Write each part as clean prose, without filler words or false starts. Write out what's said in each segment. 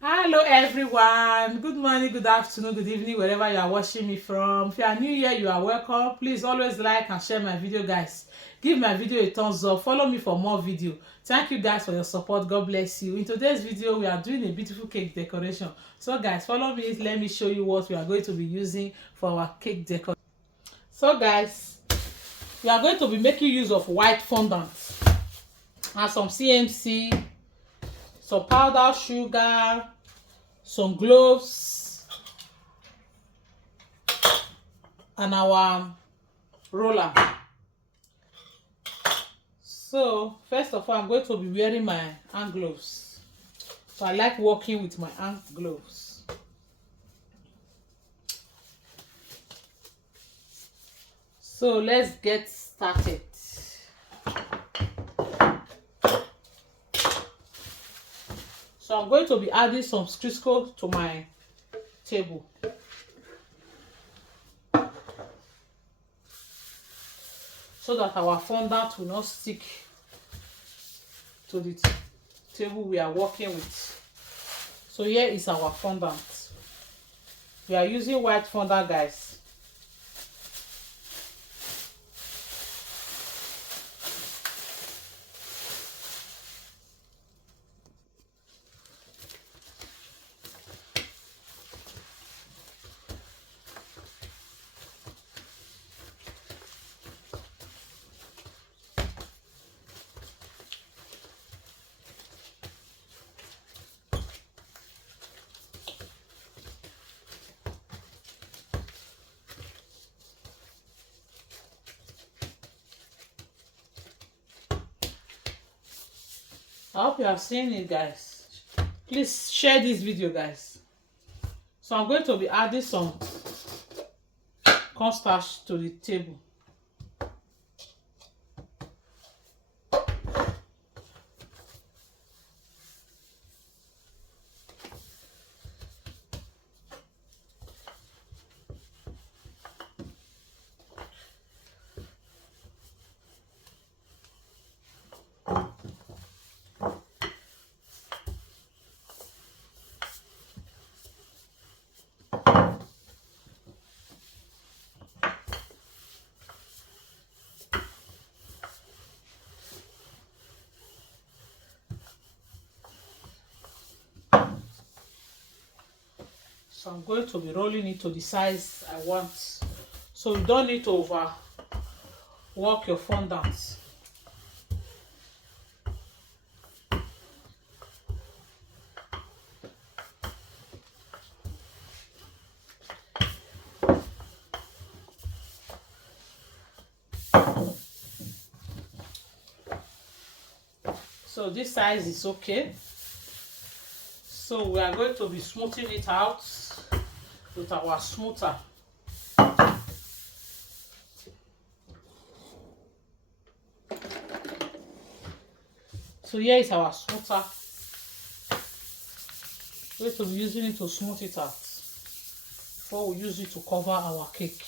Hello everyone, good morning, good afternoon, good evening, wherever you are watching me from. If you are new here, you are welcome. Please always like and share my video, guys. Give my video a thumbs up, follow me for more video. Thank you guys for your support. God bless you. In today's video, we are doing a beautiful cake decoration. So guys, follow me. Let me show you what we are going to be using for our cake decoration. So guys, we are going to be making use of white fondant and some CMC, some powdered sugar, some gloves, and our roller. So first of all, I'm going to be wearing my hand gloves. So I like working with my hand gloves. So let's get started. So I'm going to be adding some Crisco to my table. So that our fondant will not stick to the table we are working with. So here is our fondant. We are using white fondant, guys. I hope you have seen it, guys. Please share this video, guys. So I'm going to be adding some cornstarch to the table. So I'm going to be rolling it to the size I want. So you don't need to overwork your fondant. So this size is okay. So we are going to be smoothing it out with our smoother. So here is our smoother. We're going to be using it to smooth it out before we use it to cover our cake.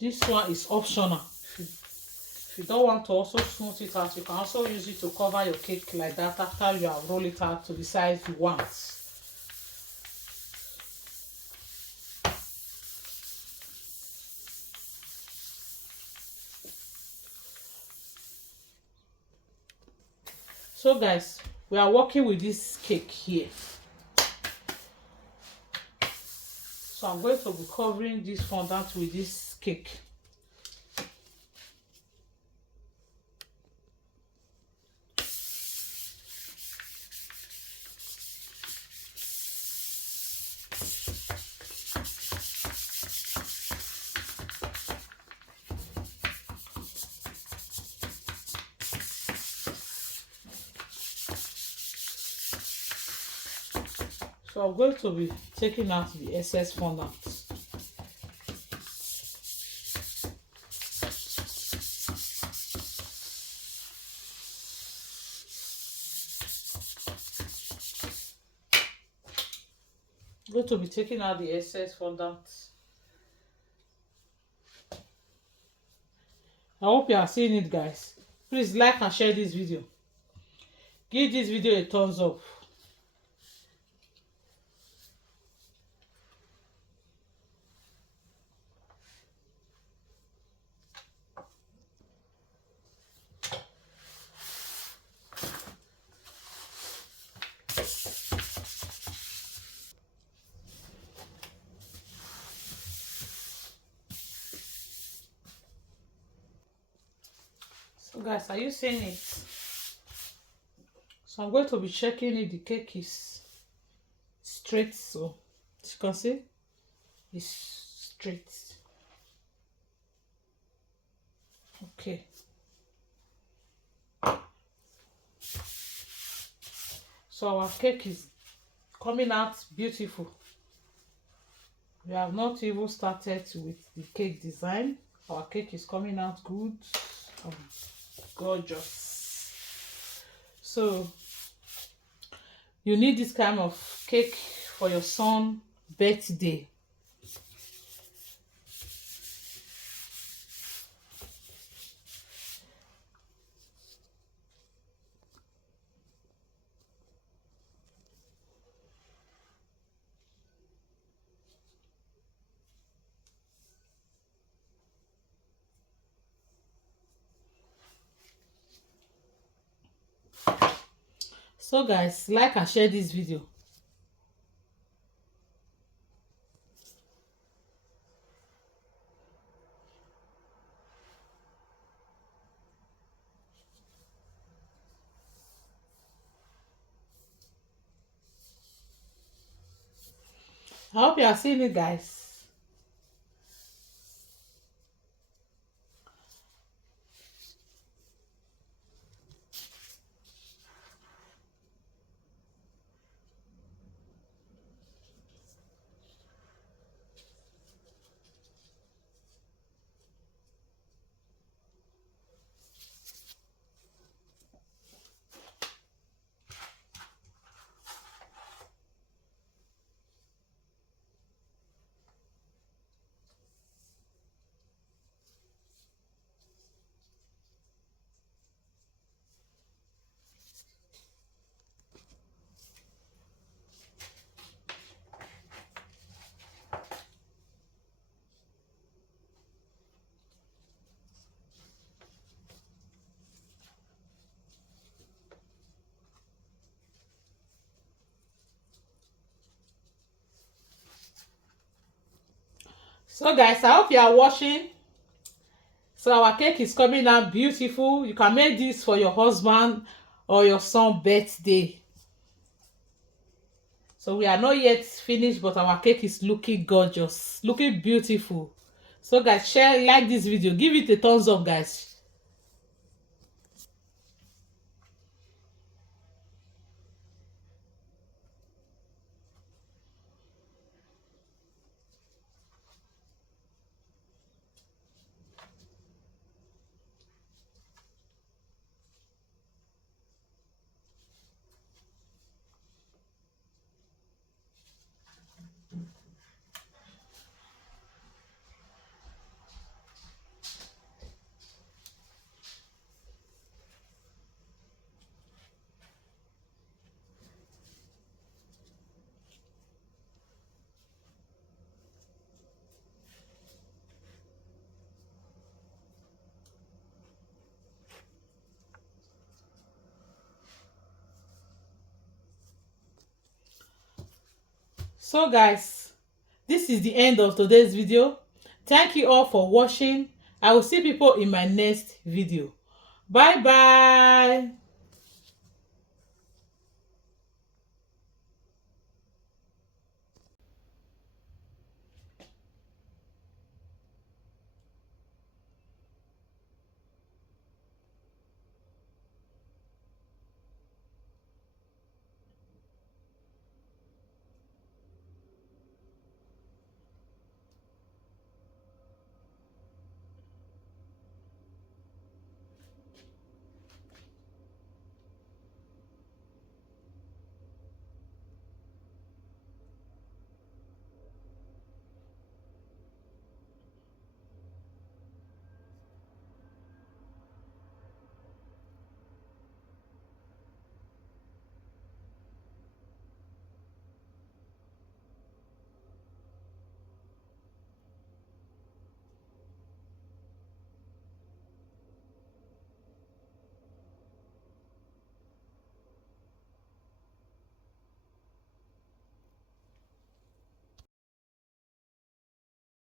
This one is optional. If you don't want to also smooth it out, you can also use it to cover your cake like that after you have rolled it out to the size you want. So guys, we are working with this cake here. So I'm going to be covering this fondant with this cake. So I'm going to be taking out the excess fondant. I'm going to be taking out the excess fondant. I hope you are seeing it, guys. Please like and share this video. Give this video a thumbs up. So guys, are you seeing it? So I'm going to be checking if the cake is straight. So as you can see, it's straight. Okay. So our cake is coming out beautiful. We have not even started with the cake design. Our cake is coming out good and gorgeous. So you need this kind of cake for your son's birthday. So guys, like and share this video. I hope you are seeing it, guys. So guys, I hope you are watching. So our cake is coming out beautiful. You can make this for your husband or your son's birthday. So we are not yet finished, but our cake is looking gorgeous, looking beautiful. So guys, share, like this video, give it a thumbs up, guys. So guys, this is the end of today's video. Thank you all for watching. I will see people in my next video. Bye bye.